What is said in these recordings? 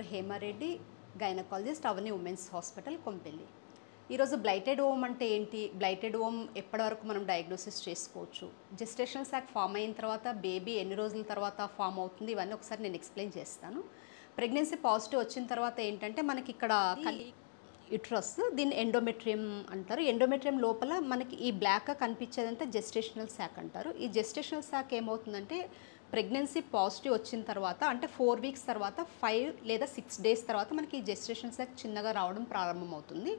Doctor Hema Reddy, gynaecologist, అవని women's hospital, Kompally. ఈరోజు blighted ohm అంటే ఏంటి, బ్లైటెడ్ ఓమ్ ఎప్పటి వరకు మనం డయాగ్నోసిస్ చేసుకోవచ్చు, జెస్టేషనల్ సాక్ ఫామ్ అయిన తర్వాత బేబీ ఎన్ని రోజుల తర్వాత ఫామ్ అవుతుంది, ఇవన్నీ ఒకసారి నేను ఎక్స్ప్లెయిన్ చేస్తాను. ప్రెగ్నెన్సీ పాజిటివ్ వచ్చిన తర్వాత ఏంటంటే మనకి ఇక్కడ యుట్రస్, దీన్ని ఎండోమెట్రియం అంటారు. ఎండోమెట్రియం లోపల మనకి ఈ బ్లాక్గా కనిపించేదంటే జెస్టేషనల్ సాక్ అంటారు. ఈ జెస్టేషనల్ సాక్ ఏమవుతుందంటే ప్రెగ్నెన్సీ పాజిటివ్ వచ్చిన తర్వాత అంటే 4 వీక్స్ తర్వాత 5 లేదా 6 డేస్ తర్వాత మనకి ఈ జెస్టేషనల్ సాక్ చిన్నగా రావడం ప్రారంభమవుతుంది.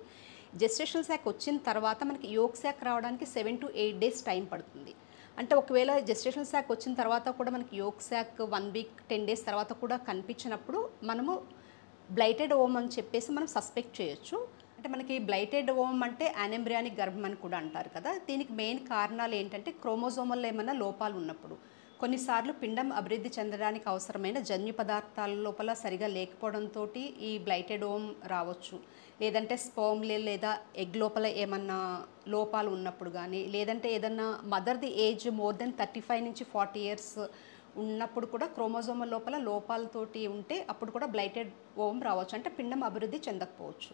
జెస్టేషనల్ సాక్ వచ్చిన తర్వాత మనకి యోక్ సాక్ రావడానికి 7 to 8 డేస్ టైం పడుతుంది. అంటే ఒకవేళ జెస్టేషనల్ సాక్ వచ్చిన తర్వాత కూడా మనకి యోక్ సాక్ 1 వీక్ 10 డేస్ తర్వాత కూడా కనిపించినప్పుడు మనము బ్లైటెడ్ ఓమ్ అని చెప్పేసి మనం సస్పెక్ట్ చేయొచ్చు. అంటే మనకి బ్లైటెడ్ ఓమ్ అంటే యానెంబ్రియానిక్ గర్భం అని కూడా అంటారు కదా. దీనికి మెయిన్ కారణాలు ఏంటంటే క్రోమోజోమల్లో ఏమైనా లోపాలు ఉన్నప్పుడు, కొన్నిసార్లు పిండం అభివృద్ధి చెందడానికి అవసరమైన జన్యు పదార్థాల లోపల సరిగా లేకపోవడంతో ఈ బ్లైటెడ్ ఓమ్ రావచ్చు. లేదంటే స్పర్మ్ లేదా ఎగ్ లోపల ఏమన్నా లోపాలు ఉన్నప్పుడు కానీ, లేదంటే ఏదన్నా మదర్ది ఏజ్ మోర్ దెన్ 35 నుంచి 40 ఇయర్స్ ఉన్నప్పుడు కూడా క్రోమోజోమల్ లోపల లోపాలతోటి ఉంటే అప్పుడు కూడా బ్లైటెడ్ ఓమ్ రావచ్చు. అంటే పిండం అభివృద్ధి చెందకపోవచ్చు.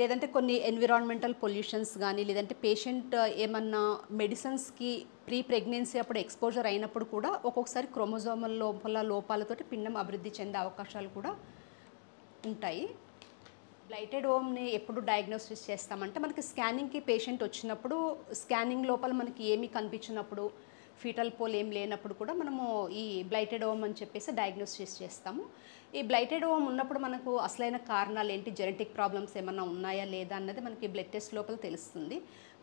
లేదంటే కొన్ని ఎన్విరాన్మెంటల్ పొల్యూషన్స్ కానీ, లేదంటే పేషెంట్ ఏమన్నా మెడిసిన్స్కి ప్రీ ప్రెగ్నెన్సీ అప్పుడు ఎక్స్పోజర్ అయినప్పుడు కూడా ఒక్కొక్కసారి క్రోమోజోమల్ లోపల లోపాలతోటి పిండం అభివృద్ధి చెందే అవకాశాలు కూడా ఉంటాయి. బ్లైటెడ్ ఓమ్ని ఎప్పుడు డయాగ్నోసిస్ చేస్తామంటే మనకి స్కానింగ్కి పేషెంట్ వచ్చినప్పుడు, స్కానింగ్ లోపల మనకి ఏమీ కనిపించినప్పుడు, ఫీటల్ పోల్ ఏం లేనప్పుడు కూడా మనము ఈ బ్లైటెడ్ ఓమ్ అని చెప్పేసి డయాగ్నోసిస్ చేస్తాము. ఈ బ్లైటెడ్ ఓమ్ ఉన్నప్పుడు మనకు అసలైన కారణాలు ఏంటి, జెనెటిక్ ప్రాబ్లమ్స్ ఏమన్నా ఉన్నాయా లేదా అన్నది మనకి బ్లడ్ టెస్ట్ లోపల తెలుస్తుంది.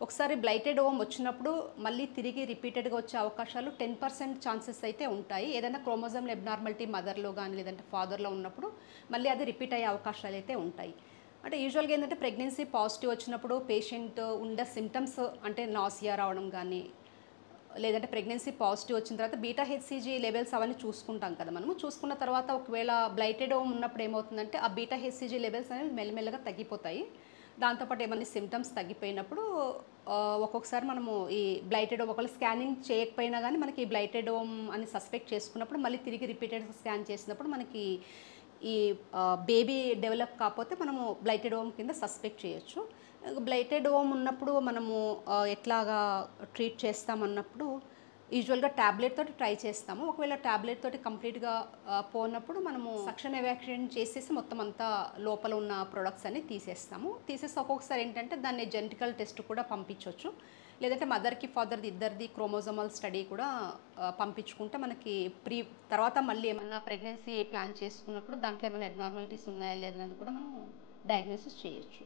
ఒకసారి బ్లైటెడ్ ఓమ్ వచ్చినప్పుడు మళ్ళీ తిరిగి రిపీటెడ్గా వచ్చే అవకాశాలు 10% ఛాన్సెస్ అయితే ఉంటాయి. ఏదైనా క్రోమోజోమ్ అబ్నార్మాలిటీ మదర్లో కానీ లేదంటే ఫాదర్లో ఉన్నప్పుడు మళ్ళీ అది రిపీట్ అయ్యే అవకాశాలు అయితే ఉంటాయి. అంటే యూజువల్గా ఏంటంటే ప్రెగ్నెన్సీ పాజిటివ్ వచ్చినప్పుడు పేషెంట్ ఉండే సిమ్టమ్స్ అంటే నాసియా రావడం కానీ, లేదంటే ప్రెగ్నెన్సీ పాజిటివ్ వచ్చిన తర్వాత బీటా హెచ్సిజీ లెవెల్స్ అవన్నీ చూసుకుంటాం కదా. మనము చూసుకున్న తర్వాత ఒకవేళ బ్లైటెడ్ ఓమ్ ఉన్నప్పుడు ఏమవుతుందంటే ఆ బీటా హెచ్సిజీ లెవెల్స్ అనేవి మెల్లమెల్లగా తగ్గిపోతాయి. దాంతోపాటు ఏమైనా సిమ్టమ్స్ తగ్గిపోయినప్పుడు ఒక్కొక్కసారి మనము ఈ బ్లైటెడ్ ఓమ్ ఒకవేళ స్కానింగ్ చేయకపోయినా కానీ మనకి బ్లైటెడ్ ఓమ్ అని సస్పెక్ట్ చేసుకున్నప్పుడు మళ్ళీ తిరిగి రిపీటెడ్గా స్కాన్ చేసినప్పుడు మనకి ఈ బేబీ డెవలప్ కాకపోతే మనము బ్లైటెడ్ ఓమ్ కింద సస్పెక్ట్ చేయొచ్చు. బ్లైటెడ్ ఓమ్ ఉన్నప్పుడు మనము ఎట్లాగా ట్రీట్ చేస్తామన్నప్పుడు యూజువల్గా ట్యాబ్లెట్ తోటి ట్రై చేస్తాము. ఒకవేళ ట్యాబ్లెట్ తోటి కంప్లీట్గా పోనప్పుడు మనము సక్షన్ ఎవాక్యుయేషన్ చేసేసి మొత్తం అంతా లోపల ఉన్న ప్రొడక్ట్స్ అన్ని తీసేస్తాము. తీసేసి ఒక్కొక్కసారి ఏంటంటే దాన్ని జెనెటికల్ టెస్ట్ కూడా పంపించవచ్చు. లేదంటే మదర్కి ఫాదర్ది ఇద్దరిది క్రోమోజోమల్ స్టడీ కూడా పంపించుకుంటే మనకి తర్వాత మళ్ళీ ఏమైనా ప్రెగ్నెన్సీ ప్లాన్ చేసుకున్నప్పుడు దాంట్లో ఏమైనా అబ్నార్మాలిటీస్ ఉన్నాయా లేదన్నది కూడా మనం డయాగ్నోసిస్ చేయొచ్చు.